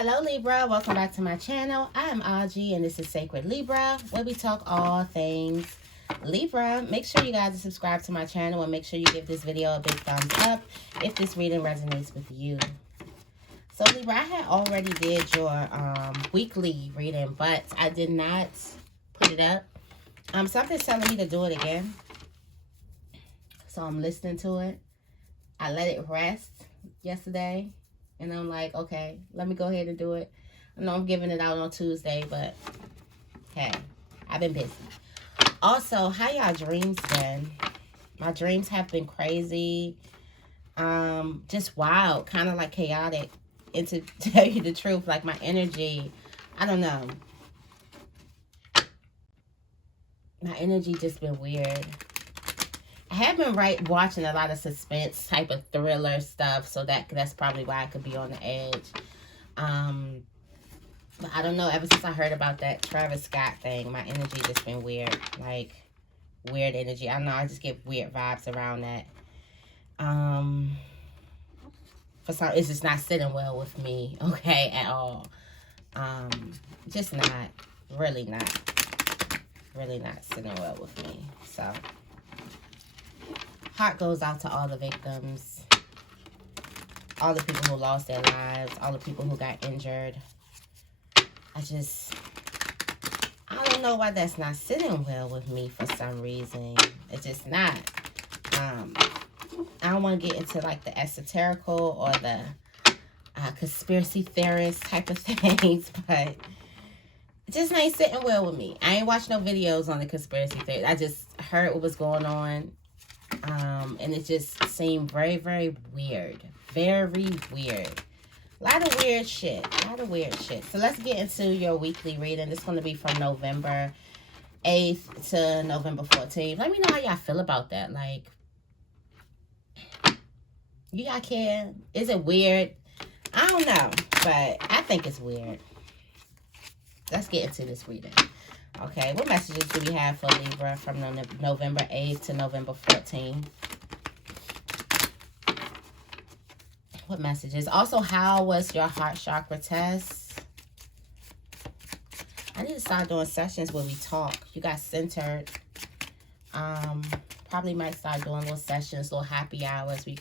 Hello Libra, welcome back to my channel. I am Auji and this is Sacred Libra, where we talk all things Libra. Make sure you guys subscribe to my channel and make sure you give this video a big thumbs up if this reading resonates with you. So Libra, I had already did your weekly reading, but I did not put it up. Something's telling me to do it again. So I'm listening to it. I let it rest yesterday. And I'm like, okay, let me go ahead and do it. I know I'm giving it out on Tuesday, but hey, I've been busy. Also, how y'all dreams been? My dreams have been crazy. Just wild, kind of like chaotic. And to tell you the truth, like my energy, I don't know. My energy just been weird. I have been watching a lot of suspense type of thriller stuff, so that's probably why I could be on the edge. But I don't know, ever since I heard about that Travis Scott thing, my energy just been weird, like weird energy. I don't know, I just get weird vibes around that. For some, it's just not sitting well with me, okay, at all. Just not, really not sitting well with me. So heart goes out to all the victims, all the people who lost their lives, all the people who got injured. I don't know why that's not sitting well with me for some reason. It's just not. I don't want to get into like the esoterical or the conspiracy theorist type of things, but it just ain't sitting well with me. I ain't watched no videos on the conspiracy theory. I just heard what was going on. And it just seemed very, very weird. Very weird. A lot of weird shit. So let's get into your weekly reading. This is going to be from November 8th to November 14th. Let me know how y'all feel about that. Like, you y'all care? Is it weird? I don't know, but I think it's weird. Let's get into this reading. Okay, what messages do we have for Libra from November 8th to November 14th? What messages? Also, how was your heart chakra test? I need to start doing sessions where we talk. You got centered. Probably might start doing little sessions, little happy hours where you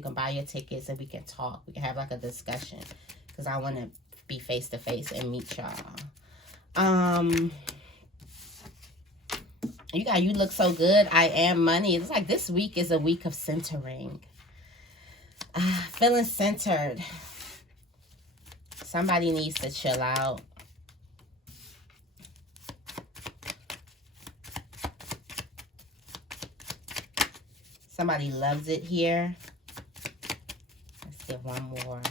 can buy your tickets and we can talk. We can have like a discussion because I want to be face to face and meet y'all. You look so good. I am money. It's like this week is a week of centering. Feeling centered. Somebody needs to chill out. Somebody loves it here. Let's get one more.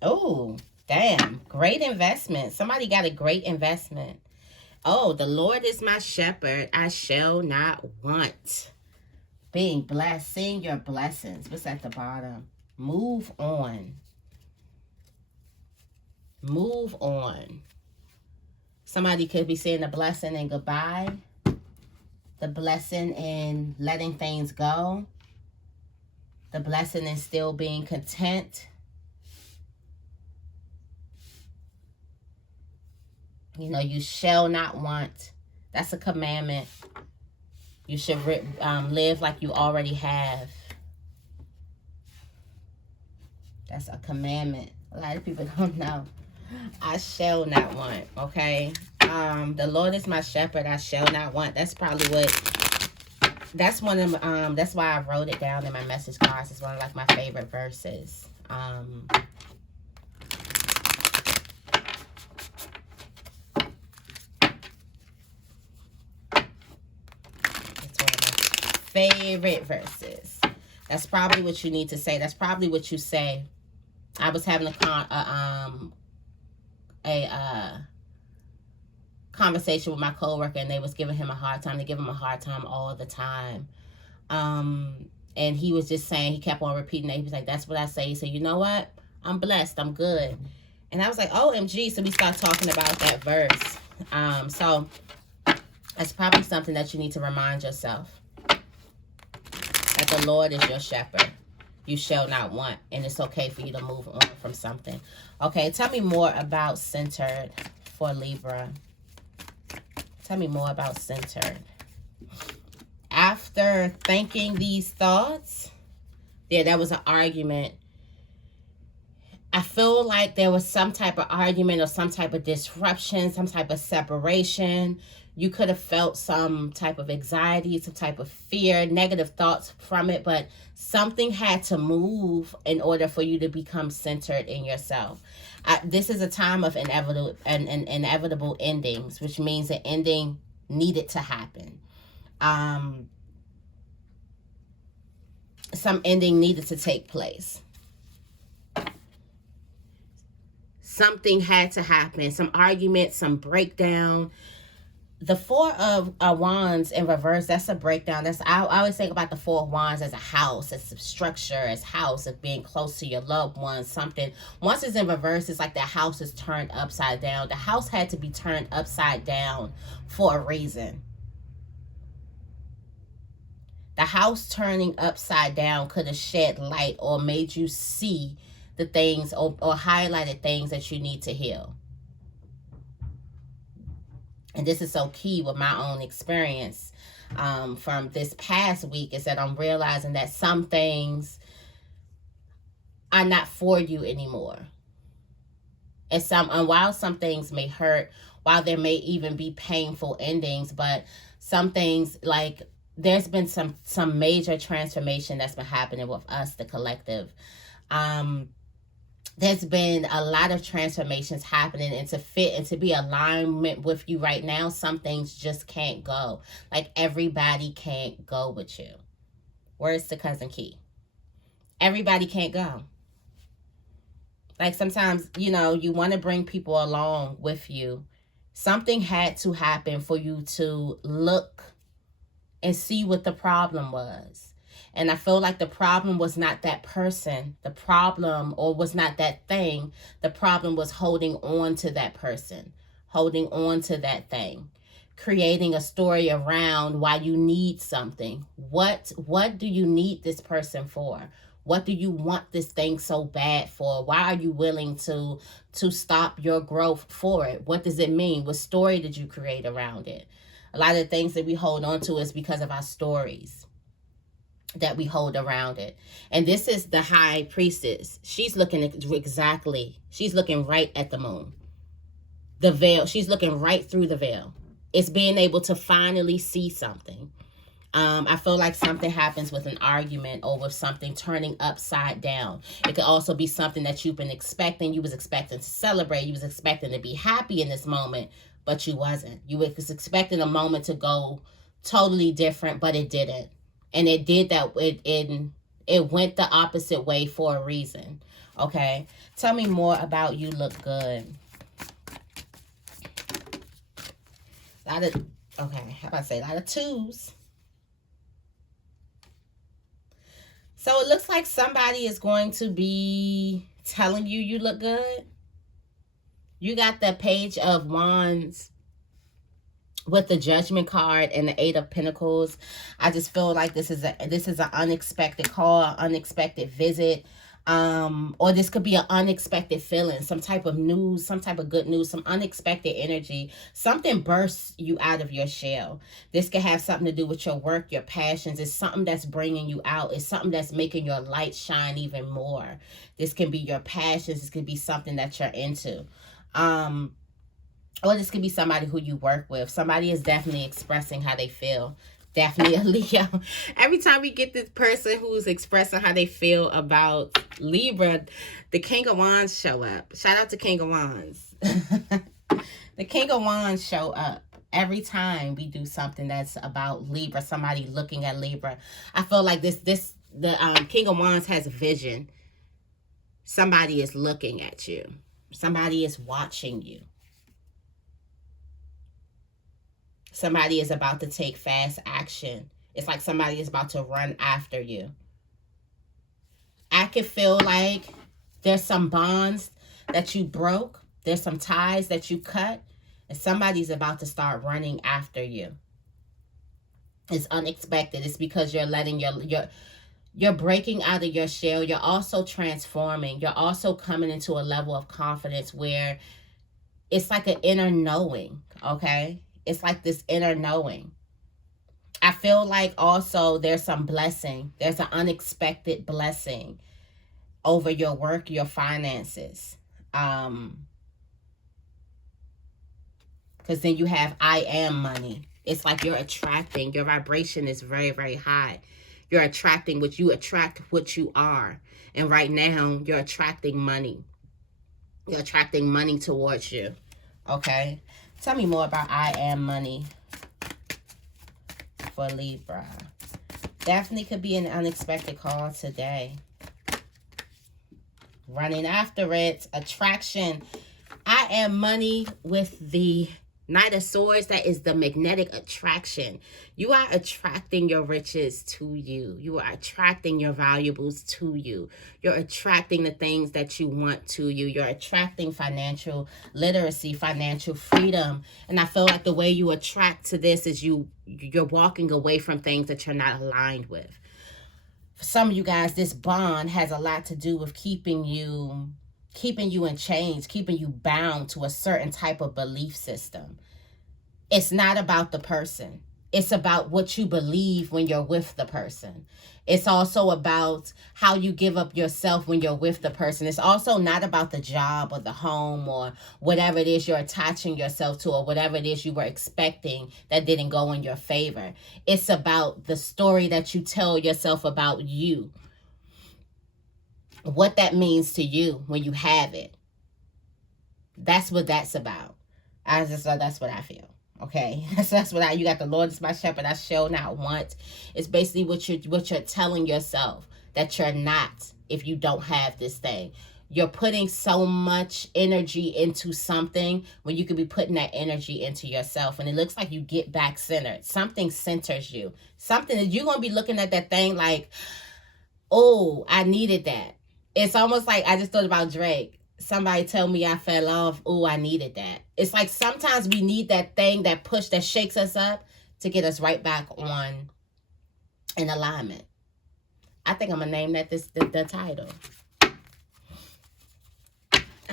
Oh, damn. Great investment. Somebody got a great investment. Oh, the Lord is my shepherd. I shall not want. Being blessed. Seeing your blessings. What's at the bottom? Move on. Move on. Somebody could be saying the blessing in goodbye. The blessing in letting things go. The blessing in still being content. You know, you shall not want. That's a commandment. You should live like you already have. That's a commandment. A lot of people don't know. I shall not want, okay? The Lord is my shepherd. I shall not want. That's probably what... That's one of that's why I wrote it down in my message cards. It's one of like my favorite verses. Favorite verses. That's probably what you need to say. That's probably what you say. I was having a conversation with my coworker, and they was giving him a hard time. They give him a hard time all the time. And he was just saying, he kept on repeating that. He was like, that's what I say. He said, you know what? I'm blessed. I'm good. And I was like, OMG. So we started talking about that verse. So that's probably something that you need to remind yourself. That the Lord is your shepherd. you shall not want. And it's okay for you to move on from something. Okay, tell me more about centered for Libra. Tell me more about centered. After thinking these thoughts, yeah, that was an argument. I feel like there was some type of argument or some type of disruption, some type of separation. You could have felt some type of anxiety, some type of fear, negative thoughts from it, but something had to move in order for you to become centered in yourself. This is a time of inevitable endings, which means the ending needed to happen. Some ending needed to take place. Something had to happen. Some argument, some breakdown. The Four of Wands in reverse, that's a breakdown. I always think about the Four of Wands as a house, as a structure, as house, as being close to your loved ones, something. Once it's in reverse, it's like the house is turned upside down. The house had to be turned upside down for a reason. The house turning upside down could have shed light or made you see the things or highlighted things that you need to heal. And this is so key with my own experience from this past week, is that I'm realizing that some things are not for you anymore. And while some things may hurt, while there may even be painful endings, but some things, like, there's been some major transformation that's been happening with us, the collective. There's been a lot of transformations happening, and to fit and to be alignment with you right now, some things just can't go. Like, everybody can't go with you. Where's the cousin key? Everybody can't go. Like, sometimes, you know, you want to bring people along with you. Something had to happen for you to look and see what the problem was. And I feel like the problem was not that person. The problem, or was not that thing. The problem was holding on to that person. Holding on to that thing. Creating a story around why you need something. What do you need this person for? What do you want this thing so bad for? Why are you willing to stop your growth for it? What does it mean? What story did you create around it? A lot of the things that we hold on to is because of our stories that we hold around it. And this is the High Priestess. She's looking exactly, she's looking right at the moon. The veil, she's looking right through the veil. It's being able to finally see something. I feel like something happens with an argument or with something turning upside down. It could also be something that you've been expecting. You was expecting to celebrate. You was expecting to be happy in this moment, but you wasn't. You was expecting a moment to go totally different, but it didn't. And it did that. It went the opposite way for a reason. Okay. Tell me more about You Look Good. A lot of twos. So it looks like somebody is going to be telling you you look good. You got the Page of Wands with the Judgment card and the Eight of Pentacles. I just feel like this is an unexpected call, an unexpected visit, or this could be an unexpected feeling, some type of news, some type of good news, some unexpected energy. Something bursts you out of your shell. This could have something to do with your work, your passions. It's something that's bringing you out. It's something that's making your light shine even more. This can be your passions. This could be something that you're into. Or this could be somebody who you work with. Somebody is definitely expressing how they feel. Definitely a Leo. Every time we get this person who's expressing how they feel about Libra, the King of Wands show up. Shout out to King of Wands. The King of Wands show up every time we do something that's about Libra. Somebody looking at Libra. I feel like the King of Wands has a vision. Somebody is looking at you. Somebody is watching you. Somebody is about to take fast action. It's like somebody is about to run after you. I can feel like there's some bonds that you broke. There's some ties that you cut. And somebody's about to start running after you. It's unexpected. It's because you're letting You're breaking out of your shell. You're also transforming. You're also coming into a level of confidence where it's like an inner knowing, okay? It's like this inner knowing. I feel like also there's some blessing. There's an unexpected blessing over your work, your finances. Because then you have I am money. It's like you're attracting. Your vibration is very, very high. You're attracting what you attract, what you are. And right now, you're attracting money. You're attracting money towards you. Okay? Tell me more about I am money for Libra. Definitely could be an unexpected call today. Running after it. Attraction. I am money with the Knight of Swords. That is the magnetic attraction. You are attracting your riches to you. You are attracting your valuables to you. You're attracting the things that you want to you. You're attracting financial literacy, financial freedom. And I feel like the way you attract to this is you're walking away from things that you're not aligned with. For some of you guys, this bond has a lot to do with keeping you in chains, keeping you bound to a certain type of belief system. It's not about the person. It's about what you believe when you're with the person. It's also about how you give up yourself when you're with the person. It's also not about the job or the home or whatever it is you're attaching yourself to or whatever it is you were expecting that didn't go in your favor. It's about the story that you tell yourself about you. What that means to you when you have it. That's what that's about. That's what I feel. Okay, that's what you got. The Lord is my shepherd. I shall not want. It's basically what you're telling yourself that you're not if you don't have this thing. You're putting so much energy into something when you could be putting that energy into yourself. And it looks like you get back centered. Something centers you. Something that you're going to be looking at that thing like, oh, I needed that. It's almost like I just thought about Drake. Somebody tell me I fell off. Oh, I needed that. It's like sometimes we need that thing, that push that shakes us up to get us right back on in alignment. I think I'm going to name that the title. I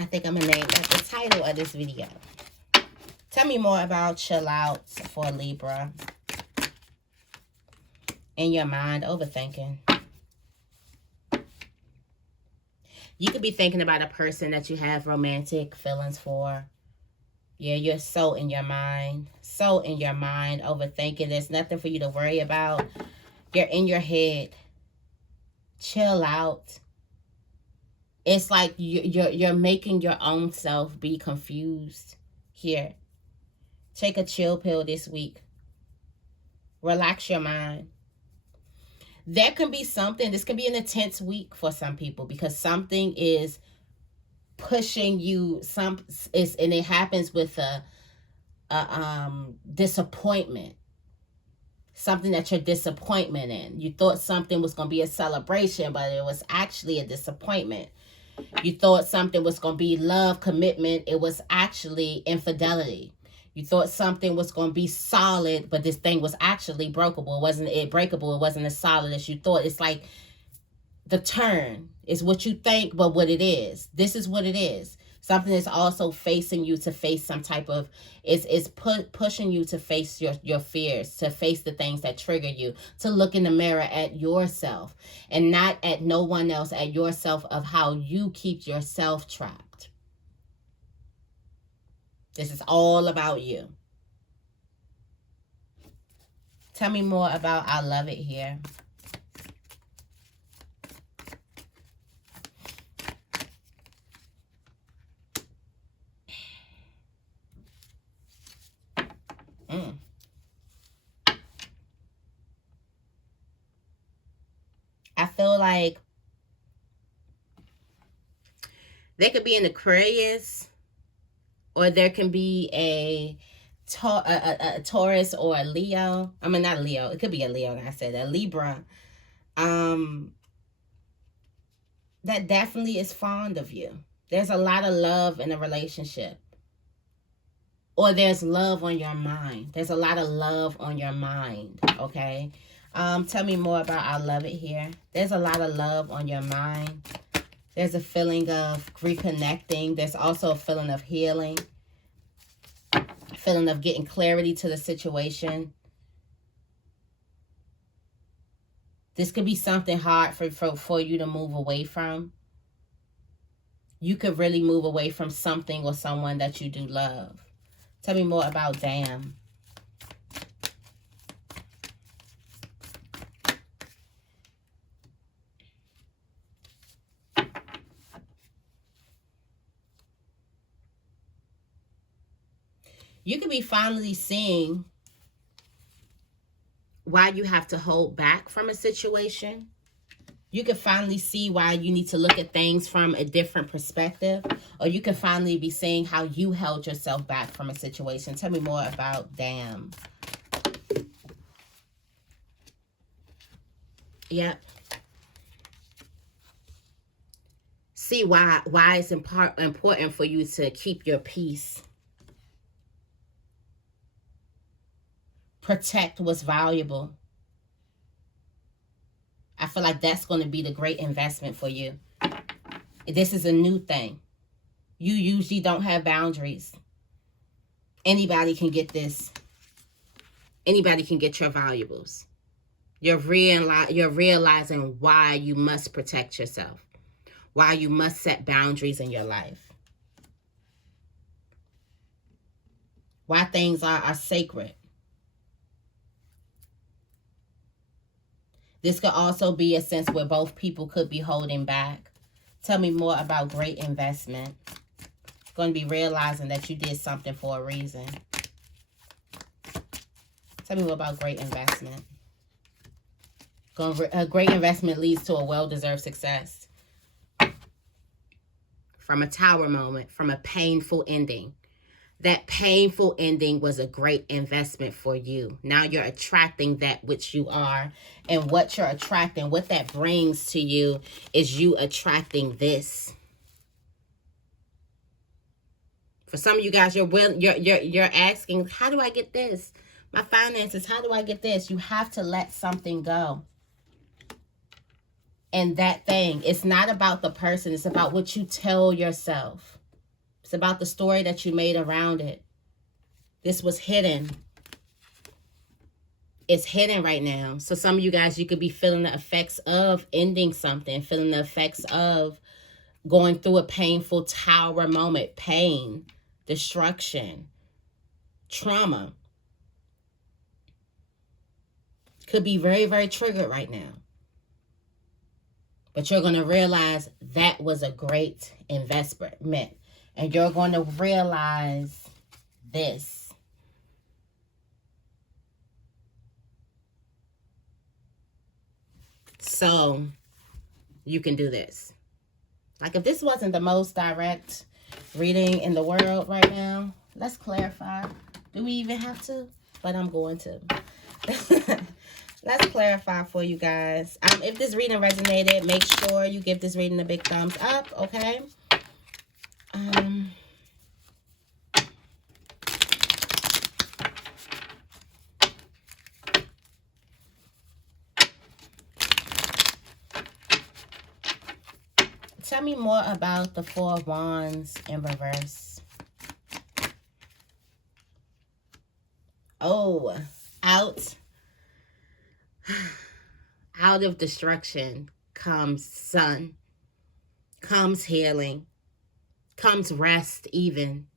think I'm going to name that the title of this video. Tell me more about chill out for Libra. In your mind, overthinking. You could be thinking about a person that you have romantic feelings for. Yeah, you're so in your mind. So in your mind, overthinking. There's nothing for you to worry about. You're in your head. Chill out. It's like you're making your own self be confused. Here. Take a chill pill this week. Relax your mind. There can be something, this can be an intense week for some people because something is pushing you, and it happens with a disappointment. Something that you're disappointment in. You thought something was going to be a celebration, but it was actually a disappointment. You thought something was going to be love, commitment. It was actually infidelity. You thought something was going to be solid, but this thing was actually breakable. It wasn't breakable. It wasn't as solid as you thought. It's like the turn is what you think, but what it is. This is what it is. Something is also facing you to face some type of, it's pushing you to face your fears, to face the things that trigger you, to look in the mirror at yourself and not at no one else, at yourself of how you keep yourself trapped. This is all about you. Tell me more about I love it here. I feel like there could be an Aquarius, or there can be a Taurus or a Leo. I mean, not a Leo. It could be a Leo, like I said, a Libra. That definitely is fond of you. There's a lot of love in a relationship. Or there's love on your mind. There's a lot of love on your mind, okay? Tell me more about I love it here. There's a lot of love on your mind. There's a feeling of reconnecting. There's also a feeling of healing. A feeling of getting clarity to the situation. This could be something hard for you to move away from. You could really move away from something or someone that you do love. Tell me more about damn. You could be finally seeing why you have to hold back from a situation. You can finally see why you need to look at things from a different perspective. Or you can finally be seeing how you held yourself back from a situation. Tell me more about damn. Yep. See why it's important for you to keep your peace. Protect what's valuable. I feel like that's going to be the great investment for you. This is a new thing. You usually don't have boundaries. Anybody can get this. Anybody can get your valuables. You're realizing why you must protect yourself. Why you must set boundaries in your life. Why things are sacred. This could also be a sense where both people could be holding back. Tell me more about great investment. Going to be realizing that you did something for a reason. Tell me more about great investment. A great investment leads to a well-deserved success. From a tower moment, from a painful ending. That painful ending was a great investment for you. Now you're attracting that which you are. And what you're attracting, what that brings to you is you attracting this. For some of you guys, you're asking, how do I get this? My finances, how do I get this? You have to let something go. And that thing, it's not about the person. It's about what you tell yourself. It's about the story that you made around it. This was hidden. It's hidden right now. So some of you guys, you could be feeling the effects of ending something. Feeling the effects of going through a painful tower moment. Pain, destruction, trauma. Could be very, very triggered right now. But you're going to realize that was a great investment. And you're going to realize this. So, you can do this. Like, if this wasn't the most direct reading in the world right now, let's clarify. Do we even have to? But I'm going to. Let's clarify for you guys. If this reading resonated, make sure you give this reading a big thumbs up, okay? Tell me more about the Four of Wands in reverse. Oh, out of destruction comes sun, comes healing, comes rest even,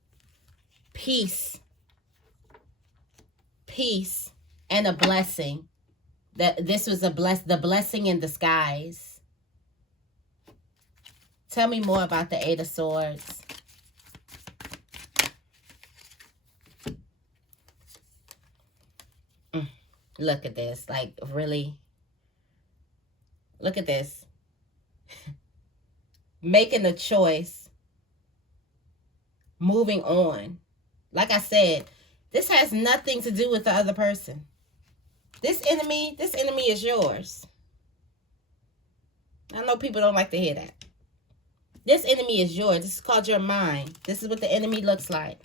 peace, and a blessing. That this was the blessing in disguise. Tell me more about the Eight of Swords. Look at this. Like, really? Look at this. Making a choice. Moving on. Like I said, this has nothing to do with the other person. This enemy is yours. I know people don't like to hear that. This enemy is yours. This is called your mind. This is what the enemy looks like.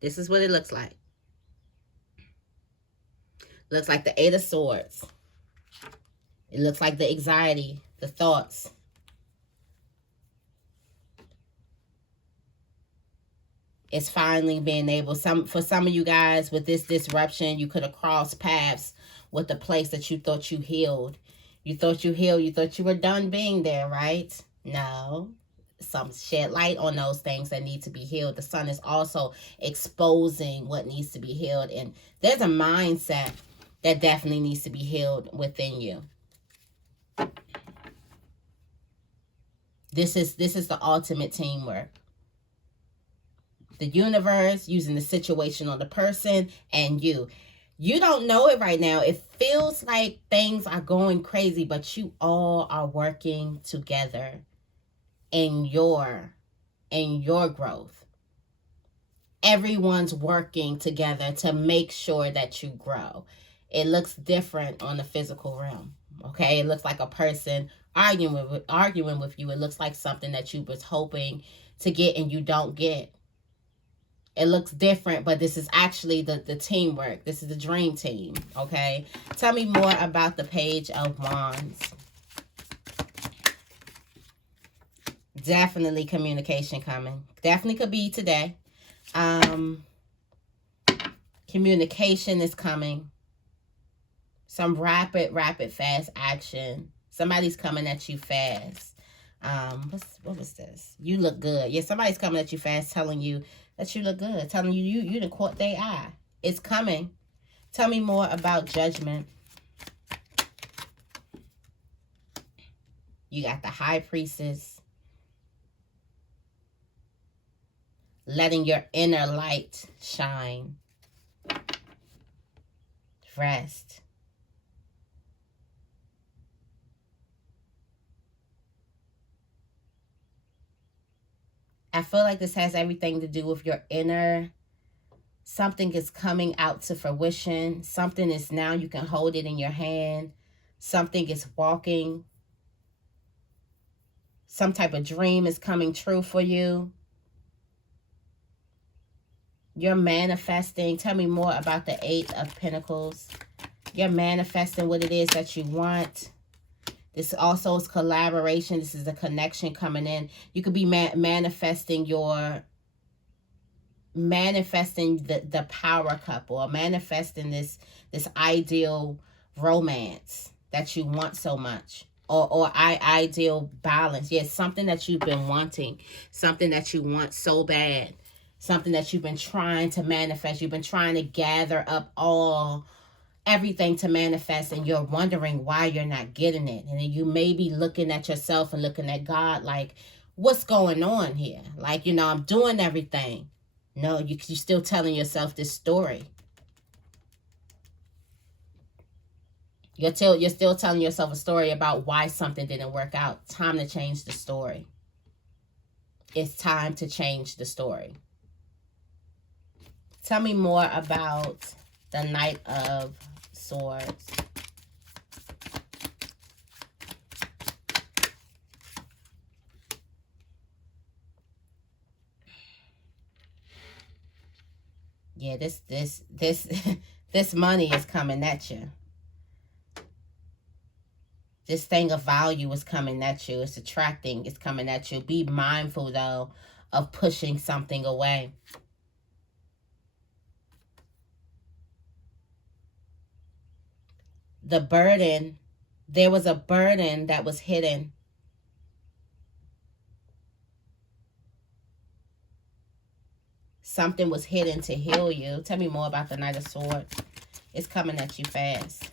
This is what it looks like. Looks like the Eight of Swords. It looks like the anxiety, the thoughts. It's finally being able, for some of you guys with this disruption, you could have crossed paths with the place that you thought you healed. You thought you healed. You thought you were done being there, right? No. Some shed light on those things that need to be healed. The sun is also exposing what needs to be healed. And there's a mindset that definitely needs to be healed within you. This is the ultimate teamwork. The universe using the situation on the person and you. You don't know it right now. It feels like things are going crazy, but you all are working together in your growth. Everyone's working together to make sure that you grow. It looks different on the physical realm. Okay, it looks like a person arguing with you. It looks like something that you was hoping to get and you don't get. It looks different, but this is actually the teamwork. This is the dream team, okay? Tell me more about the Page of Wands. Definitely communication coming. Definitely could be today. Communication is coming. Some rapid, fast action. Somebody's coming at you fast. What was this? You look good. Yeah, somebody's coming at you fast telling you that you look good. Telling you done caught their eye. It's coming. Tell me more about judgment. You got the High Priestess. Letting your inner light shine. Rest. I feel like this has everything to do with your inner. Something is coming out to fruition. Something is now, you can hold it in your hand. Something is walking. Some type of dream is coming true for you. You're manifesting. Tell me more about the Eight of Pentacles. You're manifesting what it is that you want. This also is collaboration. This is a connection coming in. You could be manifesting the power couple, or manifesting this ideal romance that you want so much, or ideal balance. Yes, something that you've been wanting, something that you want so bad, something that you've been trying to manifest. You've been trying to gather up everything to manifest, and you're wondering why you're not getting it. And you may be looking at yourself and looking at God like, what's going on here? Like, I'm doing everything. No, you're still telling yourself this story. You're still telling yourself a story about why something didn't work out. Time to change the story. It's time to change the story. Tell me more about the Knight of Swords. Yeah, this money is coming at you. This thing of value is coming at you. It's attracting. It's coming at you. Be mindful, though, of pushing something away. The burden. There was a burden that was hidden. Something was hidden to heal you. Tell me more about the Knight of Swords. It's coming at you fast.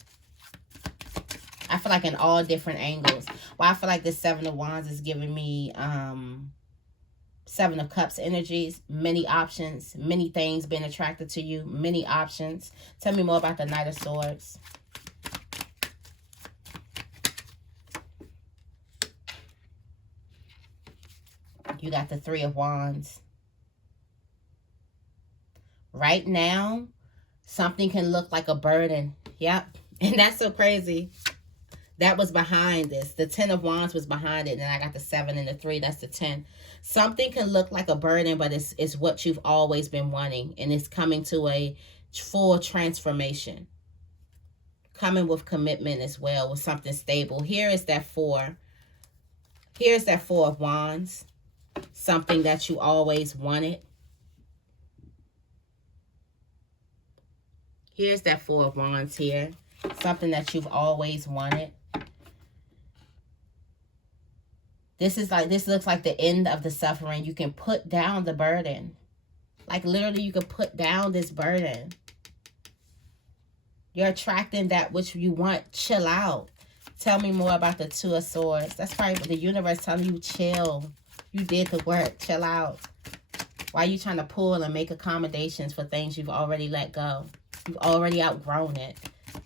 I feel like in all different angles. Well, I feel like this Seven of Wands is giving me Seven of Cups energies. Many options. Many things being attracted to you. Many options. Tell me more about the Knight of Swords. You got the Three of Wands. Right now, something can look like a burden. Yep. And that's so crazy. That was behind this. The 10 of Wands was behind it. And I got the 7 and the 3. That's the 10. Something can look like a burden, but it's what you've always been wanting. And it's coming to a full transformation. Coming with commitment as well, with something stable. Here is that 4. Here's that 4 of Wands. Something that you always wanted. Here's that 4 of Wands here. Something that you've always wanted. This looks like the end of the suffering. You can put down the burden. Like literally you can put down this burden. You're attracting that which you want. Chill out. Tell me more about the 2 of Swords. That's probably the universe telling you chill. You did the work. Chill out. Why are you trying to pull and make accommodations for things you've already let go? You've already outgrown it.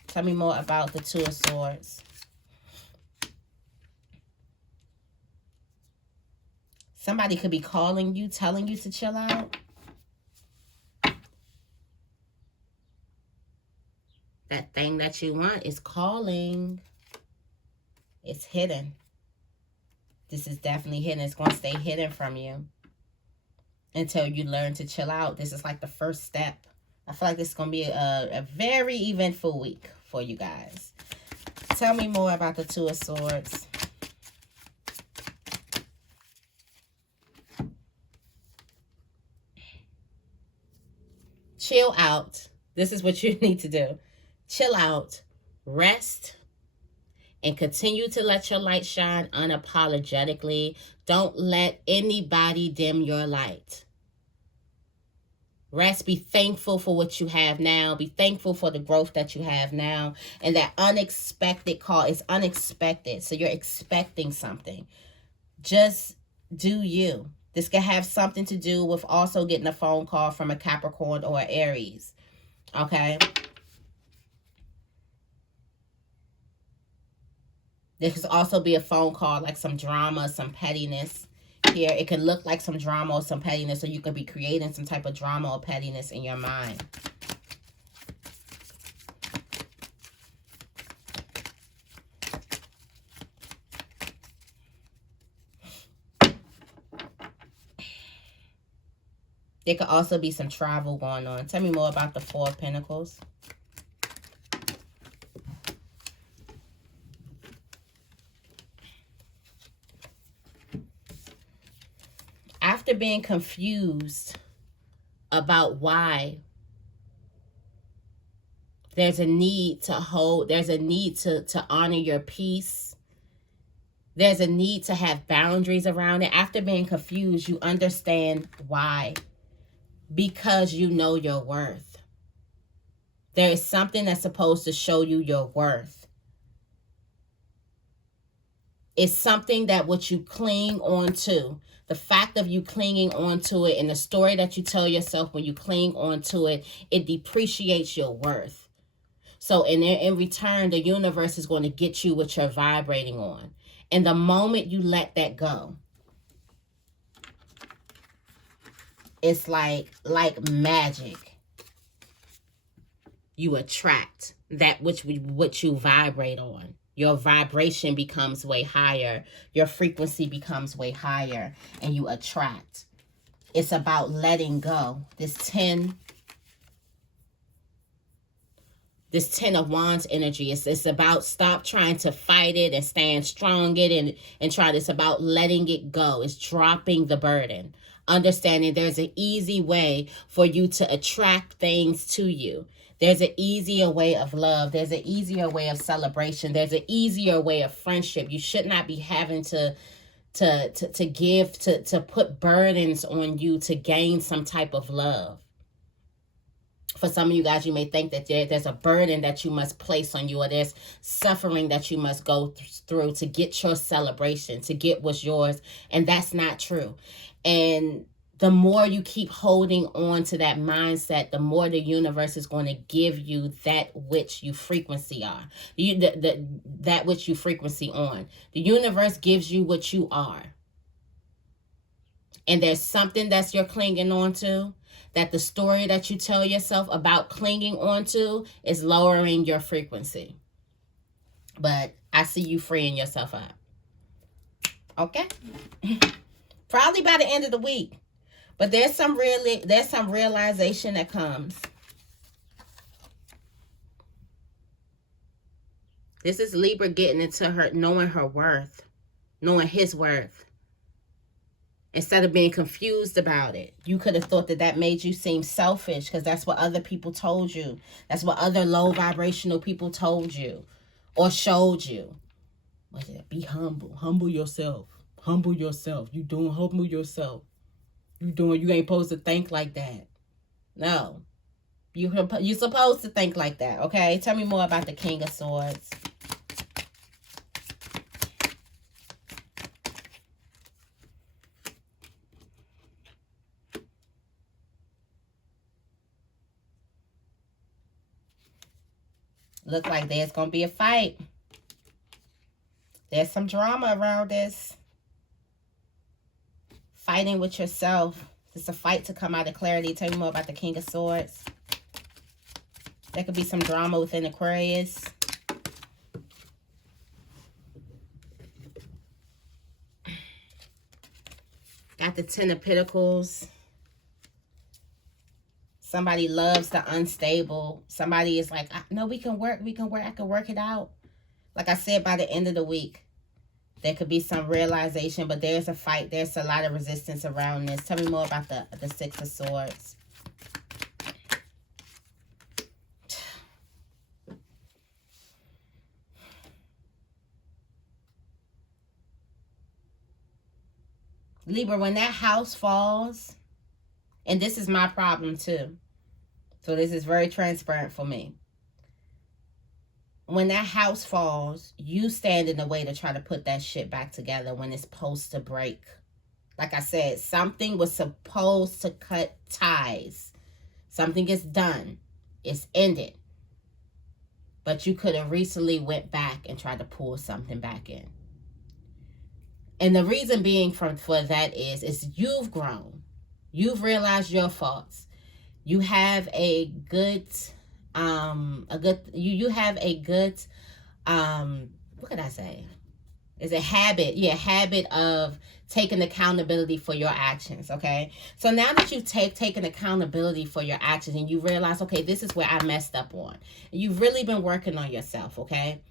Tell me more about the 2 of Swords. Somebody could be calling you, telling you to chill out. That thing that you want is calling. It's hidden. This is definitely hidden. It's going to stay hidden from you until you learn to chill out. This is like the first step. I feel like this is going to be a very eventful week for you guys. Tell me more about the 2 of Swords. Chill out. This is what you need to do. Chill out, rest, and continue to let your light shine unapologetically. Don't let anybody dim your light. Rest, be thankful for what you have now. Be thankful for the growth that you have now. And that unexpected call is unexpected. So you're expecting something. Just do you. This could have something to do with also getting a phone call from a Capricorn or an Aries. Okay? There could also be a phone call, like some drama, some pettiness. Here, it could look like some drama or some pettiness, so you could be creating some type of drama or pettiness in your mind. There could also be some travel going on. Tell me more about the 4 of Pentacles. After being confused about why, there's a need to hold, there's a need to honor your peace. There's a need to have boundaries around it. After being confused, you understand why. Because you know your worth. There is something that's supposed to show you your worth. It's something that what you cling on to. The fact of you clinging onto it and the story that you tell yourself when you cling onto it, it depreciates your worth. So in return, the universe is going to get you what you're vibrating on. And the moment you let that go, it's like magic. You attract that which you vibrate on. Your vibration becomes way higher. Your frequency becomes way higher. And you attract. It's about letting go. This 10 of Wands energy. It's about stop trying to fight it and stand strong it and try. It's about letting it go. It's dropping the burden. Understanding there's an easy way for you to attract things to you. There's an easier way of love. There's an easier way of celebration. There's an easier way of friendship. You should not be having to put burdens on you to gain some type of love. For some of you guys, you may think that there's a burden that you must place on you, or there's suffering that you must go through to get your celebration, to get what's yours. And that's not true. And the more you keep holding on to that mindset, the more the universe is going to give you that which you frequency are. That which you frequency on. The universe gives you what you are. And there's something that's you're clinging on to, that the story that you tell yourself about clinging on to is lowering your frequency. But I see you freeing yourself up. Okay? Probably by the end of the week. But there's some realization that comes. This is Libra getting into her, knowing her worth, knowing his worth. Instead of being confused about it. You could have thought that made you seem selfish because that's what other people told you. That's what other low vibrational people told you or showed you. What is it? Be humble. Humble yourself. Humble yourself. You doing humble yourself. You ain't supposed to think like that. No. You're supposed to think like that, okay? Tell me more about the King of Swords. Look like there's going to be a fight. There's some drama around this. Fighting with yourself. It's a fight to come out of clarity. Tell me more about the King of Swords. There could be some drama within Aquarius. Got the Ten of Pentacles. Somebody loves the unstable. Somebody is like, no, we can work. I can work it out. Like I said, by the end of the week, there could be some realization, but there's a fight. There's a lot of resistance around this. Tell me more about the Six of Swords. Libra, when that house falls, and this is my problem too, so this is very transparent for me. When that house falls, you stand in the way to try to put that shit back together when it's supposed to break. Like I said, something was supposed to cut ties. Something is done. It's ended. But you could have recently went back and tried to pull something back in. And the reason being for that is you've grown. You've realized your faults. You have a good what could I say? Is a habit. Yeah, habit of taking accountability for your actions, okay? So now that you've taken accountability for your actions and you realize, okay, this is where I messed up on. You've really been working on yourself, okay?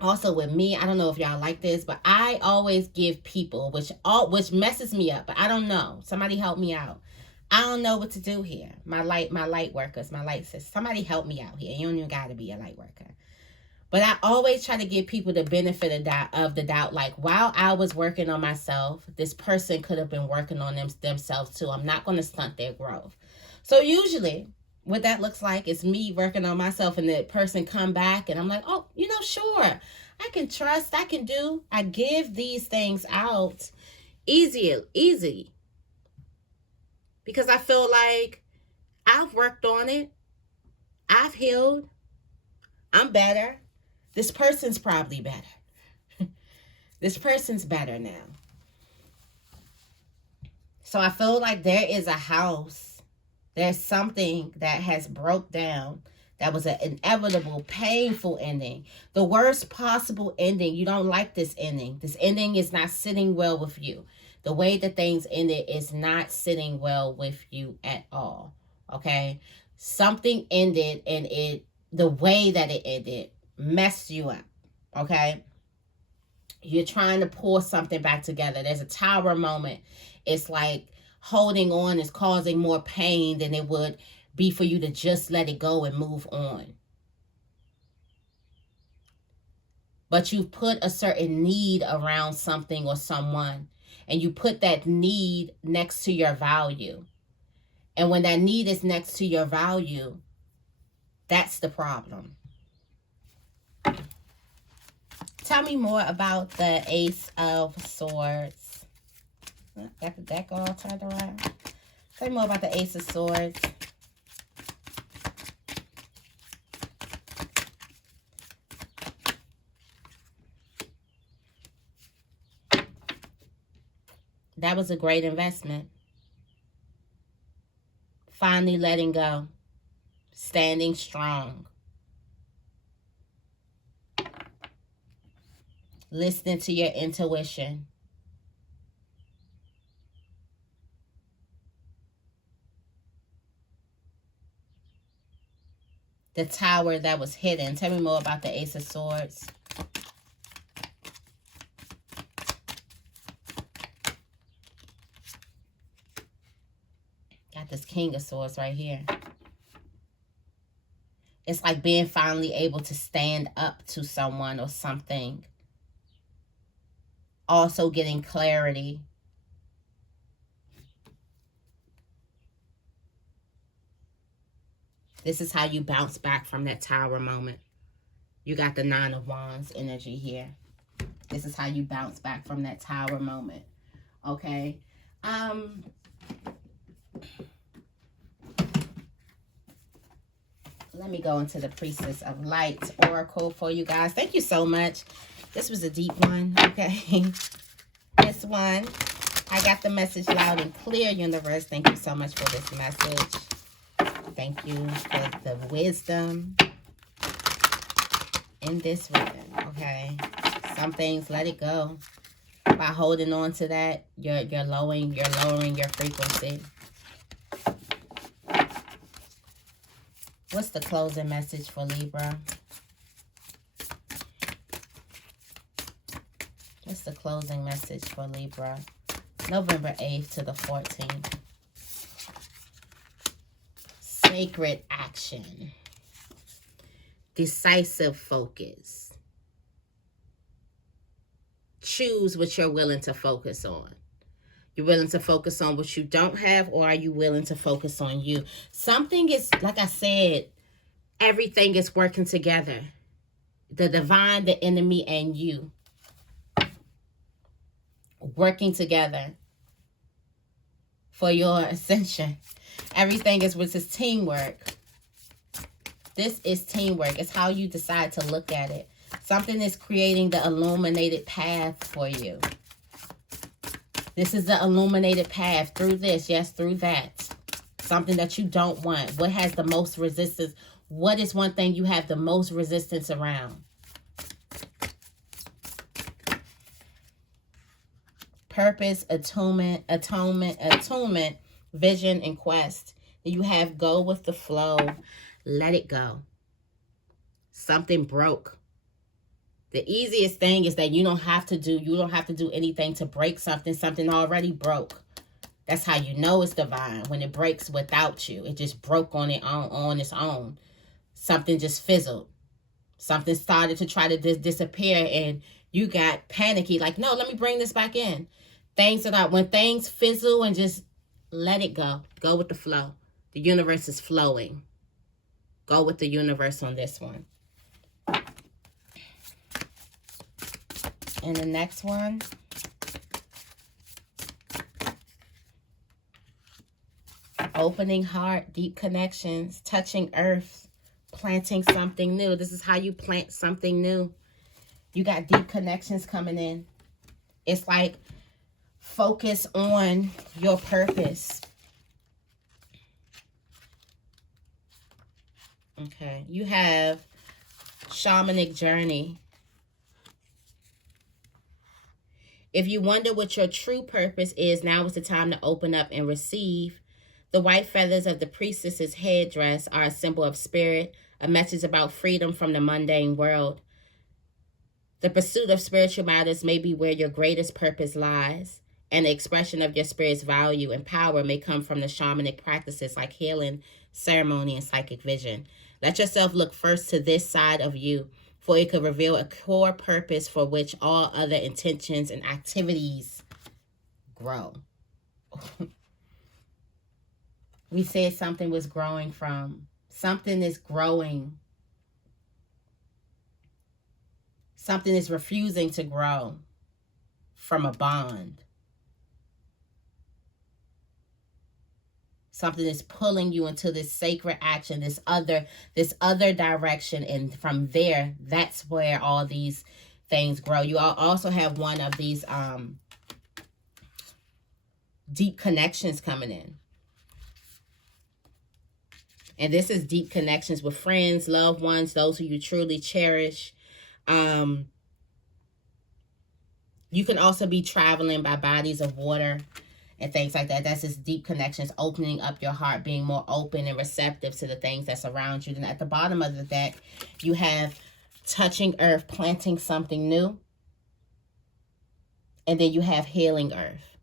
Also with me, I don't know if y'all like this, but I always give people, which messes me up, but I don't know. Somebody help me out. I don't know what to do here. My light workers, my light sisters. Somebody help me out here. You don't even got to be a light worker. But I always try to give people the benefit of the doubt. Like, while I was working on myself, this person could have been working on themselves too. I'm not going to stunt their growth. So usually what that looks like is me working on myself and the person come back and I'm like, oh, sure. I can trust. I can do. I give these things out easy. Because I feel like I've worked on it. I've healed. I'm better. This person's probably better. This person's better now. So I feel like there is a house. There's something that has broke down. That was an inevitable, painful ending. The worst possible ending. You don't like this ending. This ending is not sitting well with you. The way that things ended is not sitting well with you at all. Okay? Something ended and the way that it ended messed you up. Okay? You're trying to pull something back together. There's a tower moment. It's like holding on is causing more pain than it would be for you to just let it go and move on. But you've put a certain need around something or someone, and you put that need next to your value. And when that need is next to your value, that's the problem. Tell me more about the Ace of Swords. Got the deck all turned around. Tell me more about the Ace of Swords. That was a great investment. Finally letting go. Standing strong. Listening to your intuition. The tower that was hidden. Tell me more about the Ace of Swords. Got this King of Swords right here. It's like being finally able to stand up to someone or something. Also getting clarity. This is how you bounce back from that tower moment. You got the Nine of Wands energy here. This is how you bounce back from that tower moment. Okay. Let me go into the Priestess of Light Oracle for you guys. Thank you so much. This was a deep one. Okay. This one, I got the message loud and clear, universe. Thank you so much for this message. Thank you for the wisdom in this reading. Okay. Some things, let it go. By holding on to that, you're lowering your frequency. What's the closing message for Libra? What's the closing message for Libra? November 8th to the 14th. Sacred action. Decisive focus. Choose what you're willing to focus on. You're willing to focus on what you don't have, or are you willing to focus on you? Something is, like I said, everything is working together. The divine, the enemy, and you. Working together for your ascension. Everything is with this teamwork. This is teamwork. It's how you decide to look at it. Something is creating the illuminated path for you. This is the illuminated path through this, yes, through that. Something that you don't want. What has the most resistance? What is one thing you have the most resistance around? Purpose, atonement, vision, and quest. You have go with the flow. Let it go. Something broke. The easiest thing is that you don't have to do anything to break something. Something already broke. That's how you know it's divine. When it breaks without you. It just broke on its own. Something just fizzled. Something started to try to disappear, and you got panicky. Like, no, let me bring this back in. When things fizzle, and just let it go. Go with the flow. The universe is flowing. Go with the universe on this one. And the next one. Opening heart, deep connections, touching earth, planting something new. This is how you plant something new. You got deep connections coming in. It's like focus on your purpose. Okay. You have shamanic journey. If you wonder what your true purpose is, now is the time to open up and receive. The white feathers of the priestess's headdress are a symbol of spirit, a message about freedom from the mundane world. The pursuit of spiritual matters may be where your greatest purpose lies, and the expression of your spirit's value and power may come from the shamanic practices like healing, ceremony, and psychic vision. Let yourself look first to this side of you, for it could reveal a core purpose for which all other intentions and activities grow. We said something was growing from. Something is growing. Something is refusing to grow from a bond. Something is pulling you into this sacred action, this other direction. And from there, that's where all these things grow. You also have one of these deep connections coming in. And this is deep connections with friends, loved ones, those who you truly cherish. You can also be traveling by bodies of water and things like that. That's just deep connections, opening up your heart, being more open and receptive to the things that surround you. Then at the bottom of the deck, you have touching earth, planting something new. And then you have healing earth.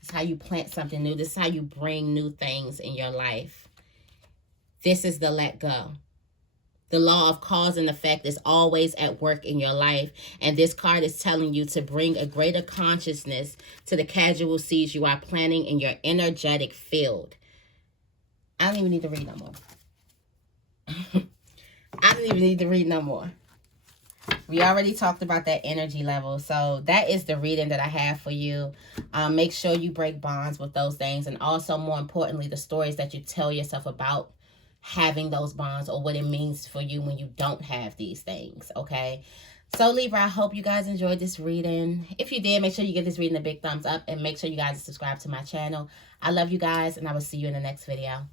This is how you plant something new. This is how you bring new things in your life. This is the let go. The law of cause and effect is always at work in your life. And this card is telling you to bring a greater consciousness to the casual seeds you are planting in your energetic field. I don't even need to read no more. I don't even need to read no more. We already talked about that energy level. So that is the reading that I have for you. Make sure you break bonds with those things. And also, more importantly, the stories that you tell yourself about having those bonds, or what it means for you when you don't have these things. Okay. So Libra, I hope you guys enjoyed this reading. If you did, make sure you give this reading a big thumbs up. And make sure you guys subscribe to my channel. I love you guys. And I will see you in the next video.